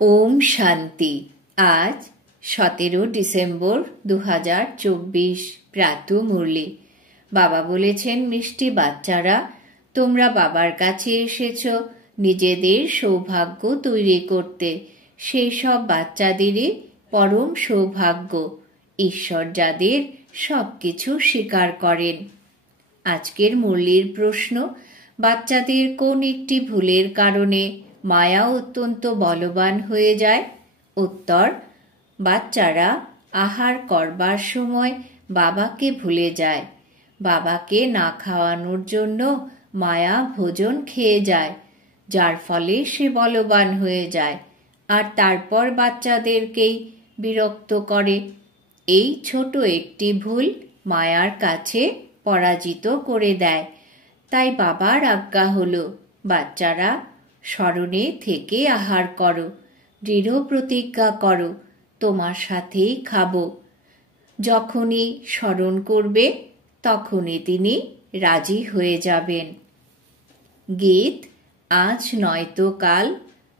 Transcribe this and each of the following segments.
ওম শান্তি। আজ 17 ডিসেম্বর 2024 প্রাতঃ মুরলি। বাবা বলেছেন, মিষ্টি বাচ্চারা, তোমরা বাবার কাছে এসেছ নিজেদের সৌভাগ্য তৈরি করতে। সেই সব বাচ্চাদেরই পরম সৌভাগ্য, ঈশ্বর যাদের সবকিছু স্বীকার করেন। আজকের মুরলির প্রশ্ন, বাচ্চাদের কোন একটি ভুলের কারণে মায়া অত্যন্ত বলবান হয়ে যায়? উত্তর, বাচ্চারা আহার করবার সময় বাবাকে ভুলে যায়। বাবাকে না খাওয়ানোর জন্য মায়া ভোজন খেয়ে যায়, যার ফলে সে বলবান হয়ে যায় আর তারপর বাচ্চাদেরকেই বিরক্ত করে। এই ছোট একটি ভুল মায়ার কাছে পরাজিত করে দেয়। তাই বাবার আজ্ঞা হলো, বাচ্চারা স্মরণে থেকে আহার করো, দৃঢ় প্রতিজ্ঞা করো, তোমার সাথেই খাবো। যখনই স্মরণ করবে তখনই তিনি রাজি হয়ে যাবেন। গীত, আজ নয়তো কাল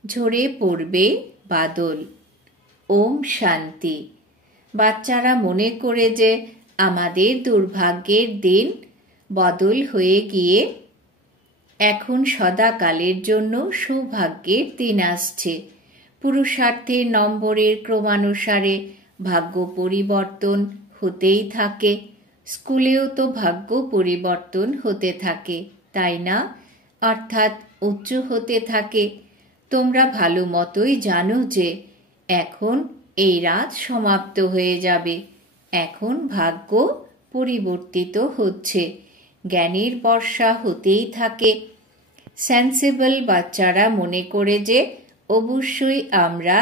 ঝরে পড়বে বাদল। ওম শান্তি। বাচ্চারা মনে করে যে আমাদের দুর্ভাগ্যের দিন বদল হয়ে গিয়ে এখন সদাকালের জন্য সৌভাগ্যের দিন আসছে। পুরুষার্থের নম্বরের ক্রমানুসারে ভাগ্য পরিবর্তন হতেই থাকে। স্কুলেও তো ভাগ্য পরিবর্তন হতে থাকে, তাই না? অর্থাৎ উচ্চ হতে থাকে। তোমরা ভালো মতোই জানো যে এখন এই রাত সমাপ্ত হয়ে যাবে। এখন ভাগ্য পরিবর্তিত হচ্ছে, জ্ঞানের বর্ষা হতেই থাকে। সেন্সিবল বাচ্চারা মনে করে যে অবশ্যই আমরা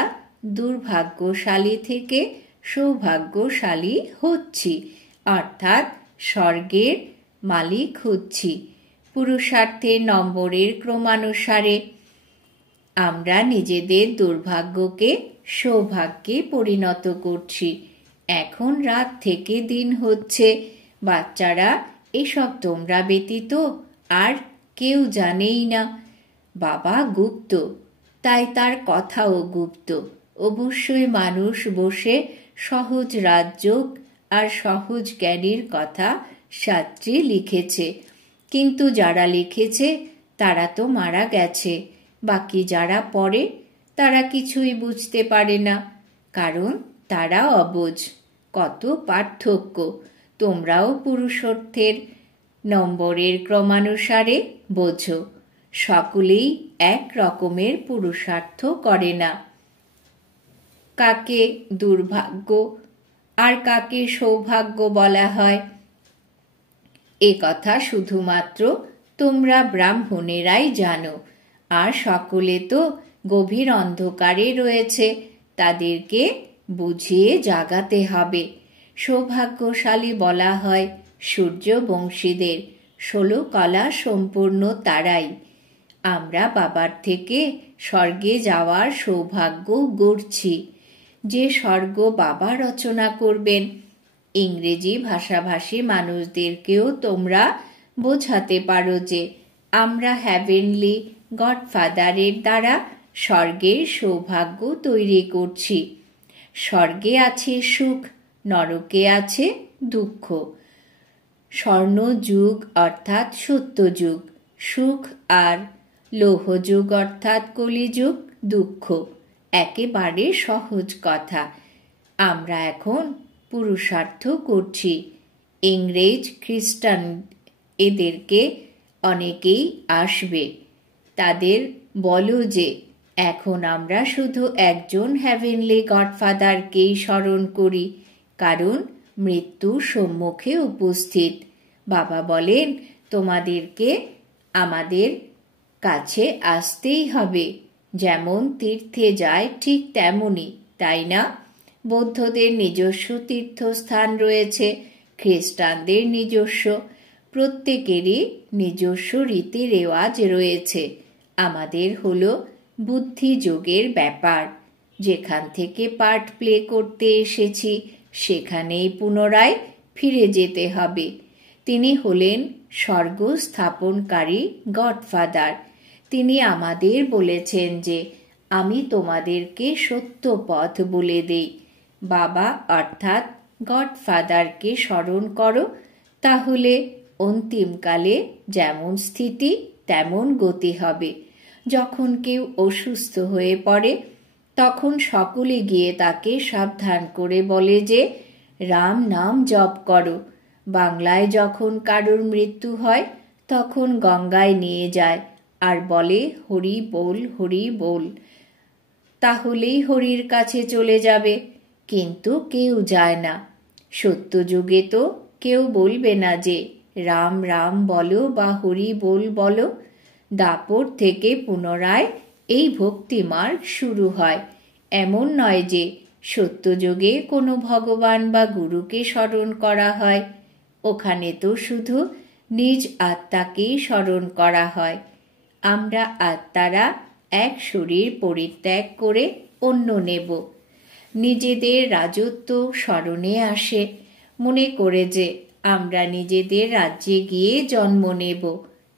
দুর্ভাগ্যশালী থেকে সৌভাগ্যশালী হচ্ছি, অর্থাৎ স্বর্গের মালিক হচ্ছি। পুরুষার্থের নম্বরের ক্রমানুসারে আমরা নিজেদের দুর্ভাগ্যকে সৌভাগ্যে পরিণত করছি। এখন রাত থেকে দিন হচ্ছে। বাচ্চারা, এসব তোমরা ব্যতীত আর কেউ জানেই না। বাবা গুপ্ত, তাই তার কথাও গুপ্ত। অবশ্যই মানুষ বসে সহজ রাজযোগ আর সহজ জ্ঞানের কথা শাস্ত্রে লিখেছে, কিন্তু যারা লিখেছে তারা তো মারা গেছে। বাকি যারা পড়ে তারা কিছুই বুঝতে পারে না, কারণ তারা অবুঝ। কত পার্থক্য! তোমরাও পুরুষার্থের নম্বরের ক্রমানুসারে বোঝো, সকলেই এক রকমের পুরুষার্থ করে না। কাকে দুর্ভাগ্য আর কাকে সৌভাগ্য বলা হয়, এ কথা শুধুমাত্র তোমরা ব্রাহ্মণেরাই জানো। আর সকলে তো গভীর অন্ধকারে রয়েছে, তাদেরকে বুঝিয়ে জাগাতে হবে। সৌভাগ্যশালী বলা হয় সূর্যবংশীদের, 16 কলা সম্পূর্ণ তারাই। আমরা বাবার থেকে স্বর্গে যাওয়ার সৌভাগ্য গড়ছি, যে স্বর্গ বাবা রচনা করবেন। ইংরেজি ভাষাভাষী মানুষদেরকেও তোমরা বোঝাতে পারো যে আমরা হ্যাভেনলি গডফাদারের দ্বারা স্বর্গের সৌভাগ্য তৈরি করছি। স্বর্গে আছে সুখ, নরকে আছে দুঃখ। স্বর্ণযুগ অর্থাৎ সত্যযুগ সুখ, আর লৌহযুগ অর্থাৎ কলিযুগ দুঃখ। একেবারে সহজ কথা। আমরা এখন পুরুষার্থ করছি। ইংরেজ, খ্রিস্টান এদেরকে অনেকেই আসবে, তাদের বলো যে এখন আমরা শুধু একজন হ্যাভেনলি গডফাদারকেই স্মরণ করি, কারণ মৃত্যু সম্মুখে উপস্থিত। বাবা বলেন, তোমাদেরকে আমাদের কাছে আসতেই হবে। যেমন তীর্থে যায় ঠিক তেমনই, তাই না? বৌদ্ধদের নিজস্ব তীর্থস্থান রয়েছে, খ্রিস্টানদের নিজস্ব। প্রত্যেকেরই নিজস্ব রীতি রেওয়াজ রয়েছে। আমাদের হলো বুদ্ধিযোগের ব্যাপার। যেখান থেকে পার্ট প্লে করতে এসেছি সেখানেই পুনরায় ফিরে যেতে হবে। তিনি হলেন স্বর্গ স্থাপনকারী গডফাদার। তিনি আমাদের বলেছেন যে আমি তোমাদেরকে সত্য পথ বলে দেই। বাবা অর্থাৎ গডফাদারকে স্মরণ করো, তাহলে অন্তিমকালে যেমন স্থিতি তেমন গতি হবে। যখন কেউ অসুস্থ হয়ে পড়ে তখন সকলে গিয়ে তাকে সাবধান করে বলে যে রাম নাম জপ করো। বাংলায় যখন কারোর মৃত্যু হয় তখন গঙ্গায় নিয়ে যায় আর বলে হরি বল হরি বল, তাহলেই হরির কাছে চলে যাবে। কিন্তু কেউ যায় না। সত্যযুগে তো কেউ বলবে না যে রাম রাম বলো বা হরি বল বলো। দাপর থেকে পুনরায় এই ভক্তিমার্গ শুরু হয়। এমন নয় যে সত্যযুগে কোনো ভগবান বা গুরুকে স্মরণ করা হয়। ওখানে তো শুধু নিজ আত্মাকেই স্মরণ করা হয়। আমরা আত্মারা এক শরীর পরিত্যাগ করে অন্য নেব। নিজেদের রাজত্ব স্মরণে আসে, মনে করে যে আমরা নিজেদের রাজ্যে গিয়ে জন্ম নেব।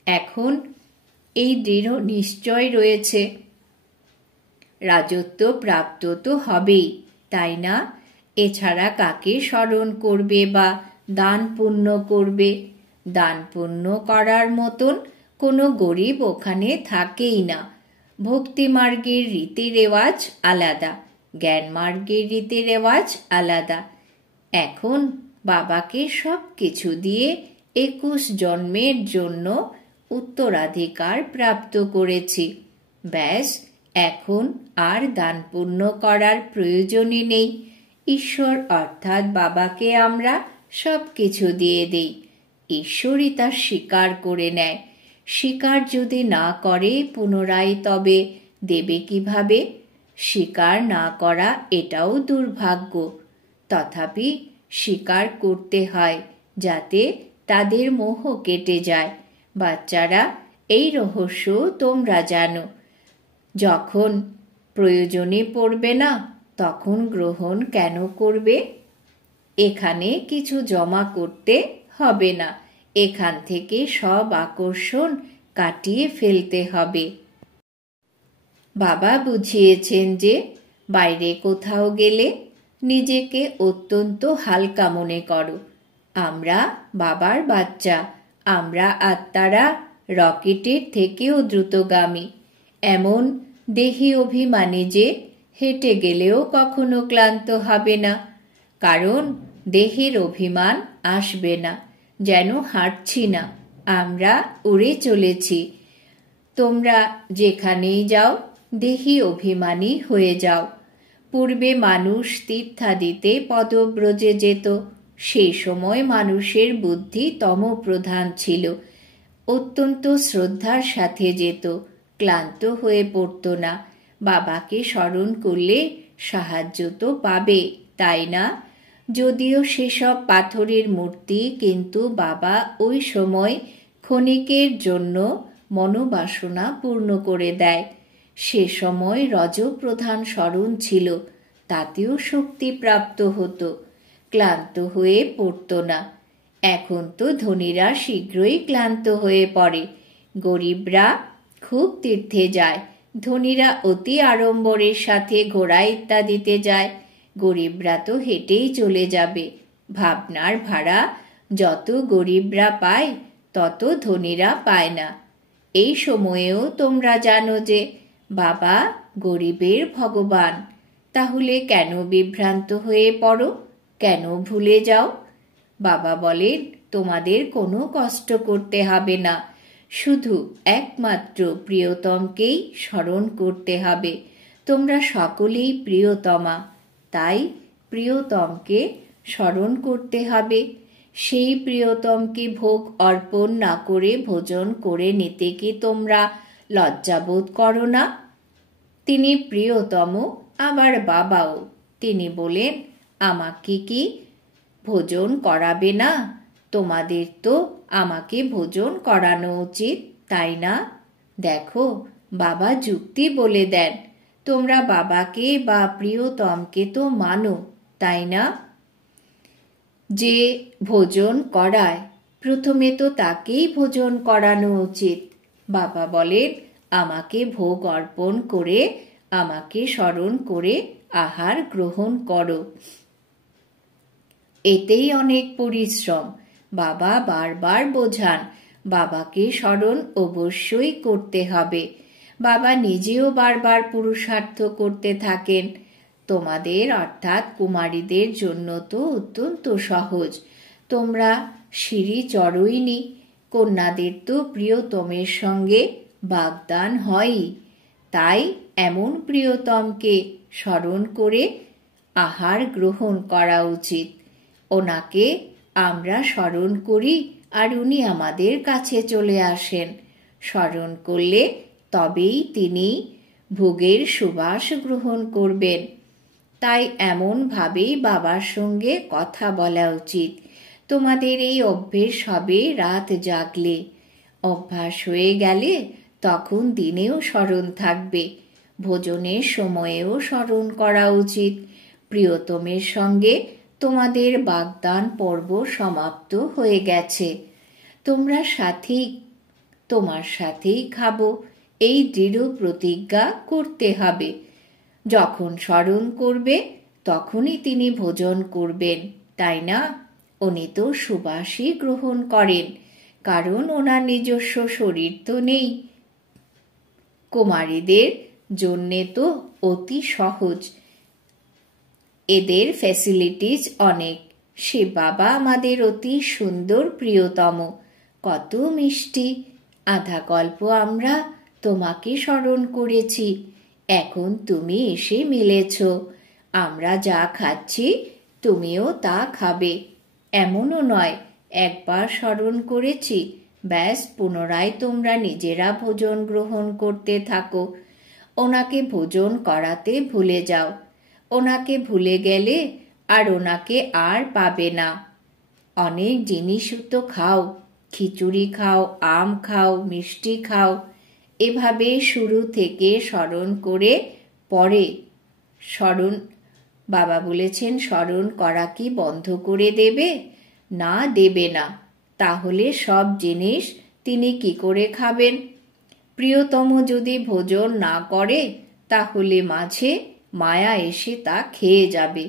এখন এই দৃঢ় নিশ্চয় রয়েছে রাজত্ব প্রাপ্ত তো হবেই, তাই না? এছাড়া কাকে স্মরণ করবে বা দান পুণ্য করবে? দান পুণ্য করার মতন কোনো গরিব ওখানে থাকেই না। ভক্তি মার্গের রীতি রেওয়াজ আলাদা, জ্ঞান মার্গের রীতি রেওয়াজ আলাদা। এখন বাবাকে সব কিছু দিয়ে 21 জন্মের জন্য উত্তরাধিকার প্রাপ্ত করেছি। ব্যাস, এখন আর দান পুণ্য করার প্রয়োজনই নেই। ঈশ্বর অর্থাৎ বাবাকে আমরা সব কিছু দিয়ে দেই। ঈশ্বরই তা স্বীকার করে নেয়। স্বীকার যদি না করে পুনরায় তবে দেবে কিভাবে? স্বীকার না করা এটাও দুর্ভাগ্য। তথাপি স্বীকার করতে হয় যাতে তাদের মোহ কেটে যায়। বাচ্চারা, এই রহস্য তোমরা জানো। যখন প্রয়োজনে পড়বে না তখন গ্রহণ কেন করবে? এখানে কিছু জমা করতে হবে না, এখান থেকে সব আকর্ষণ কাটিয়ে ফেলতে হবে। বাবা বুঝিয়েছেন যে বাইরে কোথাও গেলে নিজেকে অত্যন্ত হালকা মনে করো। আমরা বাবার বাচ্চা, আমরা আত্মারা রকেটের থেকেও দ্রুতগামী। এমন দেহি অভিমানী যে হেঁটে গেলেও কখনো ক্লান্ত হবে না, কারণ দেহের অভিমান আসবে না, যেন হাঁটছি না, আমরা উড়ে চলেছি। তোমরা যেখানেই যাও দেহি অভিমানী হয়ে যাও। পূর্বে মানুষ তীর্থাদিতে পদব্রজে যেত, সেই সময় মানুষের বুদ্ধি তমপ্রধান ছিল। অত্যন্ত শ্রদ্ধার সাথে যেত, ক্লান্ত হয়ে পড়ত না। বাবাকে স্মরণ করলে সাহায্য তো পাবে, তাই না? যদিও সেসব পাথরের মূর্তি, কিন্তু বাবা ওই সময় ক্ষণিকের জন্য মনোবাসনা পূর্ণ করে দেয়। সে সময় রজপ্রধান স্মরণ ছিল, তাতেও শক্তি প্রাপ্ত হতো, ক্লান্ত হয়ে পড়ত না। এখন তো ধনীরা শীঘ্রই ক্লান্ত হয়ে পড়ে, গরিবরা খুব তীর্থে যায়, ধনীরা অতি আড়ম্বরের সাথে ঘোড়া ইত্যাদিতে যায়, গরিবরা তো হেঁটেই চলে যাবে। ভাবনার ভাড়া যত গরিবরা পায় তত ধনীরা পায় না। এই সময়েও তোমরা জানো যে বাবা গরিবের ভগবান, তাহলে কেন বিভ্রান্ত হয়ে পড়ো, কেন ভুলে যাও? বাবা বলেন তোমাদের কোনো কষ্ট করতে হবে না, শুধু একমাত্র প্রিয়তমকেই স্মরণ করতে হবে। তোমরা সকলেই প্রিয়তমা, তাই প্রিয়তমকে স্মরণ করতে হবে। সেই প্রিয়তমকে ভোগ অর্পণ না করে ভোজন করে নিতে কি তোমরা লজ্জাবোধ করো না? তিনি প্রিয়তম, আবার বাবাও। তিনি বলেন আমাকে কি ভোজন করাবে না? তোমাদের তো আমাকে ভোজন করানো উচিত, তাই না? দেখো, বাবা যুক্তি বলে দেন, তোমরা বাবাকে বা প্রিয়তমকে তো মানো, তাই না? যে ভোজন করায় প্রথমে তো তাকেই ভোজন করানো উচিত। বাবা বলেন আমাকে ভোগ অর্পণ করে আমাকে স্মরণ করে আহার গ্রহণ করো। এতেই অনেক পরিশ্রম। বাবা বারবার বোঝান, বাবাকে স্মরণ অবশ্যই করতে হবে। বাবা নিজেও বারবার পুরুষার্থ করতে থাকেন। তোমাদের অর্থাৎ কুমারীদের জন্য তো অত্যন্ত সহজ। তোমরা সিঁড়ি চড়োইনি। কন্যাদের তো প্রিয়তমের সঙ্গে বাগদান হয়ই। তাই এমন প্রিয়তমকে স্মরণ করে আহার গ্রহণ করা উচিত। ওনাকে আমরা স্মরণ করি আর উনি আমাদের কাছে চলে আসেন। স্মরণ করলে তবেই তিনি ভোগের সুবাস গ্রহণ করবেন। তাই এমনভাবেই বাবার সঙ্গে কথা বলা উচিত। তোমাদের এই অভ্যেস হবে রাত জাগলে। অভ্যাস হয়ে গেলে তখন দিনেও স্মরণ থাকবে, ভোজনের সময়েও স্মরণ করা উচিত। প্রিয়তমের সঙ্গে তোমাদের বাগদান পর্ব সমাপ্ত হয়ে গেছে। তোমার সাথেই খাবো, এই দৃঢ় প্রতিজ্ঞা করতে হবে। যখন স্মরণ করবে তখনই তিনি ভোজন করবেন, তাই না? উনি তো সুবাসই গ্রহণ করেন, কারণ ওনার নিজস্ব শরীর তো নেই। কুমারীদের জন্যে তো অতি সহজ, এদের ফ্যাসিলিটিস অনেক। সে বাবা আমাদের অতি সুন্দর প্রিয়তম, কত মিষ্টি। আধা কল্প আমরা তোমাকে স্মরণ করেছি, এখন তুমি এসে মিলেছ। আমরা যা খাচ্ছি তুমিও তা খাবে, এমনও নয় একবার স্মরণ করেছি ব্যাস পুনরায় তোমরা নিজেরা ভোজন গ্রহণ করতে থাকো। ওনাকে ভোজন করাতে ভুলে যাও। ওনাকে ভুলে গেলে আর ওনাকে আর পাবে না। অনেক জিনিসও তো খাও, খিচুড়ি খাও, আম খাও, মিষ্টি খাও। এভাবে শুরু থেকে স্মরণ করে পরে স্মরণ, বাবা বলেছেন স্মরণ করা কি বন্ধ করে দেবে? না, দেবে না। তাহলে সব জিনিস তিনি কি করে খাবেন? প্রিয়তম যদি ভোজন না করে তাহলে মাঝে মায়া এসে তা খেয়ে যাবে,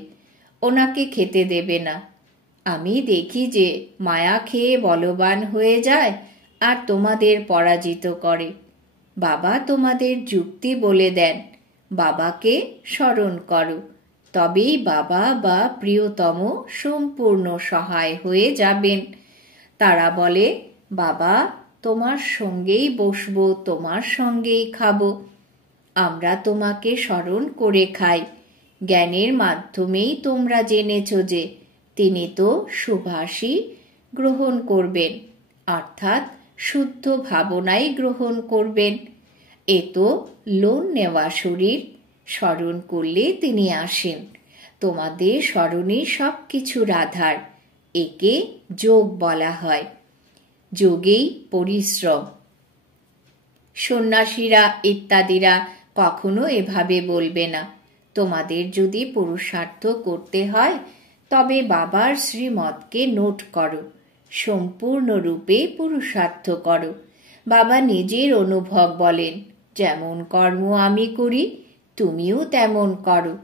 ওনাকে খেতে দেবে না। আমি দেখি যে মায়া খেয়ে বলবান হয়ে যায় আর তোমাদের পরাজিত করে। বাবা তোমাদের যুক্তি বলে দেন, বাবাকে স্মরণ করো, তবেই বাবা বা প্রিয়তম সম্পূর্ণ সহায় হয়ে যাবেন। তারা বলে, বাবা তোমার সঙ্গেই বসবো, তোমার সঙ্গেই খাবো। আমরা তোমাকে স্মরণ করে খাই। জ্ঞানের মাধ্যমেই তোমরা জেনেছ যে তিনি তো সুভাষই গ্রহণ করবেন, অর্থাৎ শুদ্ধ ভাবনাই গ্রহণ করবেন। এ তো লোন নেওয়া শরীর, স্মরণ করলে তিনি আসেন। তোমাদের স্মরণই সব কিছুর আধার। একে যোগ বলা হয়। যোগেই পরিশ্রম। সন্ন্যাসীরা ইত্যাদিরা কখনো এভাবে বলবে না। তোমাদের যদি পুরুষার্থ করতে হয় তবে বাবার শ্রীমতকে নোট করো, সম্পূর্ণরূপে পুরুষার্থ করো। বাবা নিজের অনুভব বলেন, যেমন কর্ম আমি করি তুমিও তেমন করো,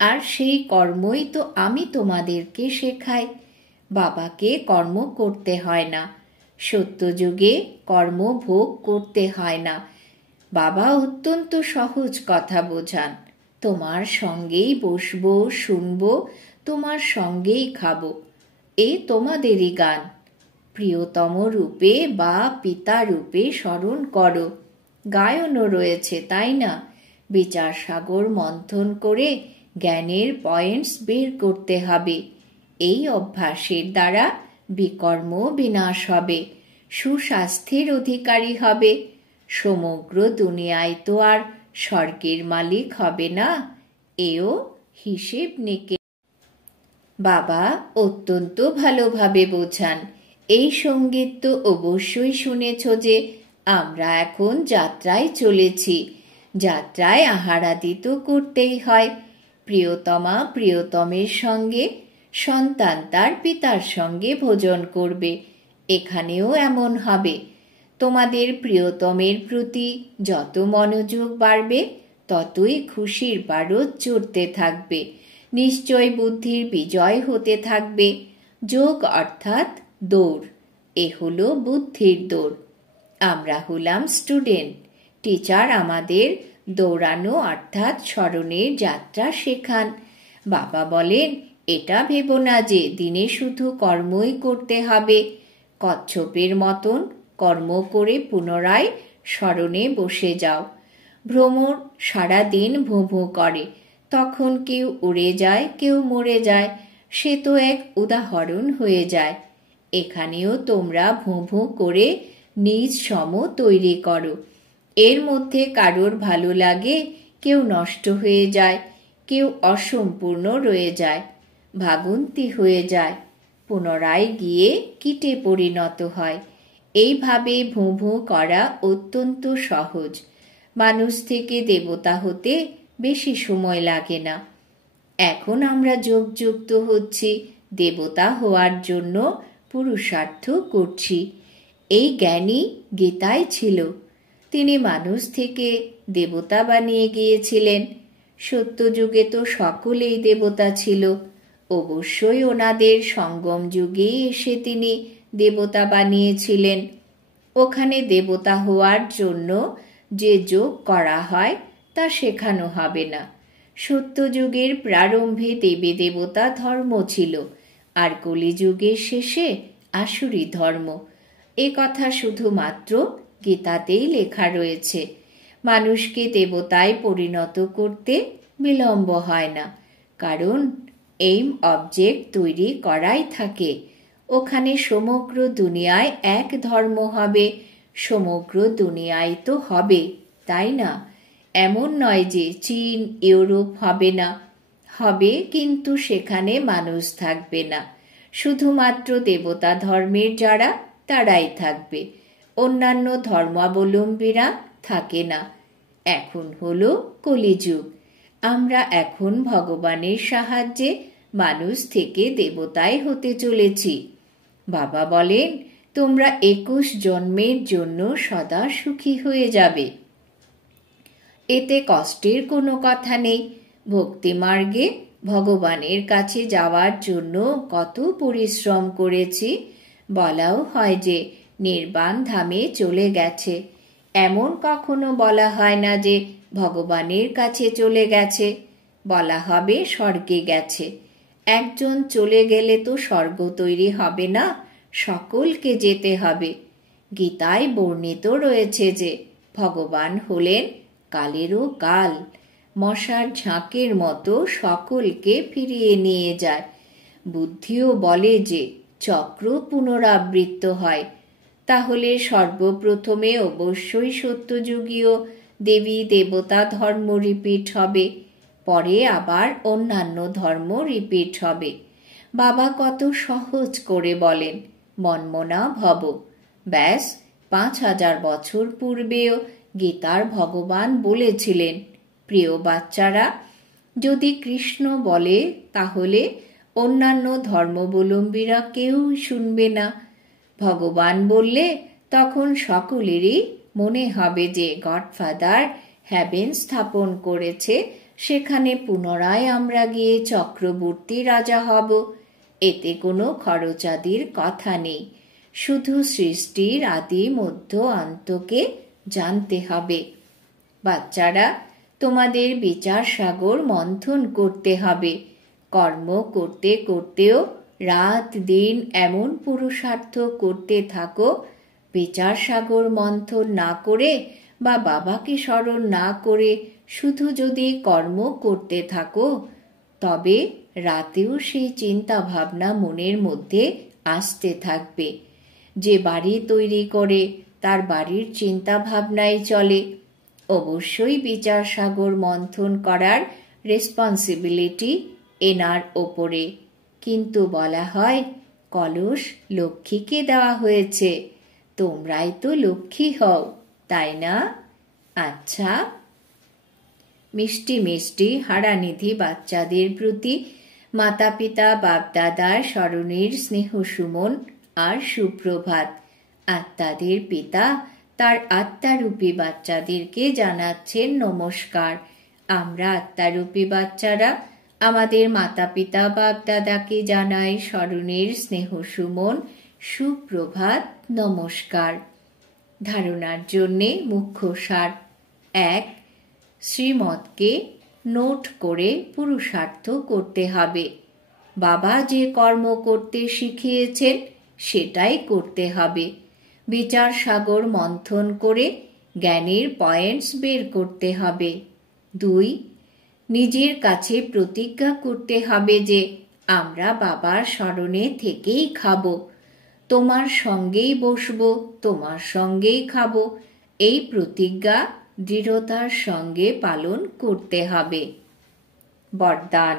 আর সেই কর্মই তো আমি তোমাদেরকে শেখাই। বাবাকে কর্ম করতে হয় না, সত্যযুগে কর্ম ভোগ করতে হয় না। বাবা অত্যন্ত সহজ কথা বোঝান। তোমার সঙ্গেই বসবো, শুনবো, তোমার সঙ্গেই খাবো, এ তোমাদেরই গান। প্রিয়তম রূপে বা পিতা রূপে স্মরণ করো। গায়নও রয়েছে, তাই না? বিচার সাগর মন্থন করে জ্ঞানের পয়েন্টস বের করতে হবে। এই অভ্যাসের দ্বারা বিকর্ম বিনাশ হবে, সুস্বাস্থ্যের অধিকারী হবে। সমগ্র দুনিয়ায় তো আর স্বর্গের মালিক হবে না, এও হিসেব নিকে। বাবা অত্যন্ত ভালোভাবে বোঝান। এই সঙ্গীত তো অবশ্যই শুনেছ যে আমরা এখন যাত্রায় চলেছি। যাত্রায় আহারাদি তো করতেই হয়। প্রিয়তমা প্রিয়তমের সঙ্গে, সন্তান তার পিতার সঙ্গে ভোজন করবে। এখানেও এমন হবে। তোমাদের প্রিয়তমের প্রতি যত মনোযোগ বাড়বে ততই খুশির পারদ চড়তে থাকবে, নিশ্চয় বুদ্ধির বিজয় হতে থাকবে। যোগ অর্থাৎ দৌড়, এ হলো বুদ্ধির দৌড়। আমরা হলাম স্টুডেন্ট, টিচার আমাদের দৌড়ানো অর্থাৎ স্মরণের যাত্রা শেখান। বাবা বলেন, এটা ভেবো না যে দিনে শুধু কর্মই করতে হবে। কচ্ছপের মতন কর্ম করে পুনরায় স্মরণে বসে যাও। ভ্রমর সারাদিন ভোঁ ভোঁ করে, তখন কেউ উড়ে যায়, কেউ মরে যায়, সে তো এক উদাহরণ হয়ে যায়। এখানেও তোমরা ভোঁ ভোঁ করে নিজ সম তৈরি করো। এর মধ্যে কারোর ভালো লাগে, কেউ নষ্ট হয়ে যায়, কেউ অসম্পূর্ণ রয়ে যায়, ভাগন্তি হয়ে যায়, পুনরায় গিয়ে কীটে পরিণত হয়। এইভাবে ভোঁ ভোঁ করা অত্যন্ত সহজ। মানুষ থেকে দেবতা হতে বেশি সময় লাগে না। এখন আমরা যোগযুক্ত হচ্ছি, দেবতা হওয়ার জন্য পুরুষার্থ করছি। এই জ্ঞানই গীতায় ছিল। তিনি মানুষ থেকে দেবতা বানিয়ে গিয়েছিলেন। সত্যযুগে তো সকলেই দেবতা ছিল, অবশ্যই ওনাদের সঙ্গম যুগেই এসে তিনি দেবতা বানিয়েছিলেন। ওখানে দেবতা হওয়ার জন্য যে যোগ করা হয় তা শেখানো হবে না। সত্যযুগের প্রারম্ভে দেবী দেবতা ধর্ম ছিল, আর কলিযুগের শেষে আসুরি ধর্ম। এ কথা শুধুমাত্র গীতাতেই লেখা রয়েছে। মানুষকে দেবতায় পরিণত করতে বিলম্ব হয় না, কারণ এইম অবজেক্ট তৈরি করাই থাকে। ওখানে সমগ্র দুনিয়ায় এক ধর্ম হবে। সমগ্র দুনিয়ায় তো হবে, তাই না? এমন নয় যে চীন, ইউরোপ হবে না। হবে, কিন্তু সেখানে মানুষ থাকবে না। শুধুমাত্র দেবতা ধর্মের যারা, তারাই থাকবে। অন্যান্য ধর্মাবলম্বীরা থাকে না। এখন হলো কলিযুগ। আমরা এখন ভগবানের সাহায্যে মানুষ থেকে দেবতায় হতে চলেছি। বাবা বলেন, তোমরা 21 জন্মের জন্য সদা সুখী হয়ে যাবে। এতে কষ্টের কোনো কথা নেই। ভক্তিমার্গে ভগবানের কাছে যাওয়ার জন্য কত পরিশ্রম করেছি। বলাও হয় যে নির্বাণ ধামে চলে গেছে। এমন কখনো বলা হয় না যে ভগবানের কাছে চলে গেছে, বলা হবে স্বর্গে গেছে। একজন চলে গেলে তো স্বর্গ তৈরি হবে না, সকলকে যেতে হবে। গীতায় বর্ণিত রয়েছে যে ভগবান হলেন কালেরও কাল, মশার ঝাঁকের মতো সকলকে ফিরিয়ে নিয়ে যায়। বুদ্ধিও বলে যে চক্র পুনরাবৃত্ত হয়। তাহলে সর্বপ্রথমে অবশ্যই সত্যযুগীয় দেবী দেবতা ধর্ম রিপিট হবে, পরে আবার অন্যান্য ধর্ম রিপিট হবে। বাবা কত সহজ করে বলেন, মন্মনা ভব। ব্যাস 5000 বছর পূর্বেও গীতার ভগবান বলেছিলেন, প্রিয় বাচ্চারা, যদি কৃষ্ণ বলে তাহলে অন্যান্য ধর্মাবলম্বীরা কেউ শুনবে না। ভগবান বললে তখন সকলেরই মনে হবে যে গডফাদার হ্যাভেন স্থাপন করেছে, সেখানে পুনরায় আমরা গিয়ে চক্রবর্তী রাজা হব। এতে কোনো খরচাদির কথা নেই। শুধু সৃষ্টির আদি মধ্য অন্তকে জানতে হবে। বাচ্চারা, তোমাদের বিচার সাগর মন্থন করতে হবে। কর্ম করতে করতেও রাত দিন এমন পুরুষার্থ করতে থাকো, বিচার সাগর মন্থন না করে বা বাবাকে স্মরণ না করে শুধু যদি কর্ম করতে থাকো, তবে রাতেও সেই চিন্তা ভাবনা মনের মধ্যে আসতে থাকবে। যে বাড়ি তৈরি করে তার বাড়ির চিন্তা ভাবনাই চলে। অবশ্যই বিচার সাগর মন্থন করার রেসপন্সিবিলিটি এনার ওপরে। কিন্তু বলা হয় কলস লক্ষ্মীকে দেওয়া হয়েছে, তোমরাই তো লক্ষ্মী হও, তাই না? আচ্ছা, মিষ্টি মিষ্টি হারানিধি বাচ্চাদের প্রতি মাতা পিতা বাপদাদার স্মরণের স্নেহ সুমন আর সুপ্রভাত। আত্মাদের পিতা তার আত্মারূপী বাচ্চাদেরকে জানাচ্ছেন নমস্কার। আমরা আত্মারূপী বাচ্চারা আমাদের মাতা পিতা বাপ দাদাকে জানাই স্মরণের স্নেহ সুমন, সুপ্রভাত, নমস্কার। ধারণার জন্যে মুখ্য সার: 1. শ্রীমতকে নোট করে পুরুষার্থ করতে হবে। বাবা যে কর্ম করতে শিখিয়েছেন সেটাই করতে হবে। বিচার সাগর মন্থন করে জ্ঞানের পয়েন্টস বের করতে হবে। 2. নিজের কাছে প্রতিজ্ঞা করতে হবে যে আমরা বাবার স্মরণে থেকেই খাবো, তোমার সঙ্গেই বসবো, তোমার সঙ্গেই খাবো। এই প্রতিজ্ঞা দৃঢ়তার সঙ্গে পালন করতে হবে। বরদান: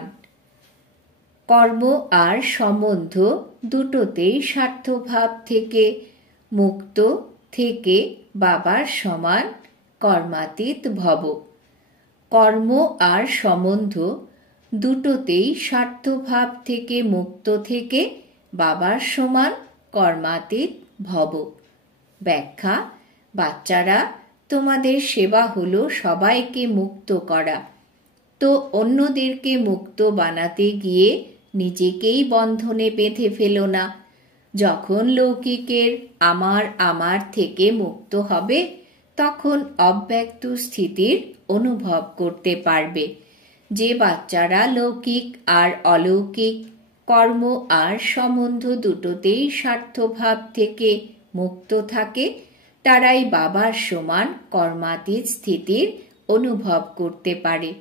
কর্ম আর সম্বন্ধ দুটোতেই স্বার্থভাব থেকে মুক্ত থেকে বাবার সমান কর্মাতীত ভব। কর্ম আর সম্বন্ধ দুটোতেই স্বার্থভাব থেকে মুক্ত থেকে বাবার সমান কর্মাতীত ভব। ব্যাখ্যা: বাচ্চারা, তোমাদের সেবা হলো সবাইকে মুক্ত করা, তো অন্যদেরকে মুক্ত বানাতে গিয়ে নিজেকেই বন্ধনে বেঁধে ফেলো না। যখন লৌকিকের আমার থেকে মুক্ত হবে তখন অব্যক্ত স্থিতির অনুভব করতে পারবে। যে বাচ্চারা লৌকিক আর অলৌকিক কর্ম আর সম্বন্ধ দুটোতেই স্বার্থভাব থেকে মুক্ত থাকে তারাই বাবার সমান কর্মাতীত স্থিতির অনুভব করতে পারে।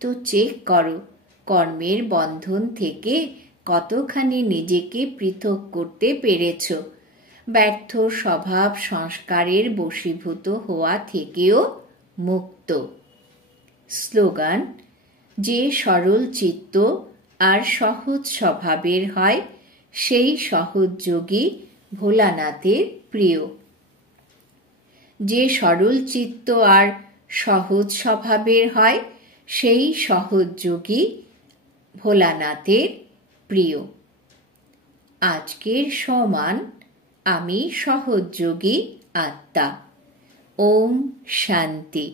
তো চেক করো, কর্মের বন্ধন থেকে কতখানি নিজেকে পৃথক করতে পেরেছ। ব্যর্থ স্বভাব সংস্কারের বশীভূত হওয়া থেকেও মুক্ত। স্লোগান: যে সরল চিত্ত আর সহজ স্বভাবের হয় সেই সহজ যোগী ভোলানাথের প্রিয়। যে সরল চিত্ত আর সহজ স্বভাবের হয় সেই সহজ যোগী ভোলানাথের প্রিয়। আজকের সমান: আমি সহজ যোগী আত্মা। ওম শান্তি।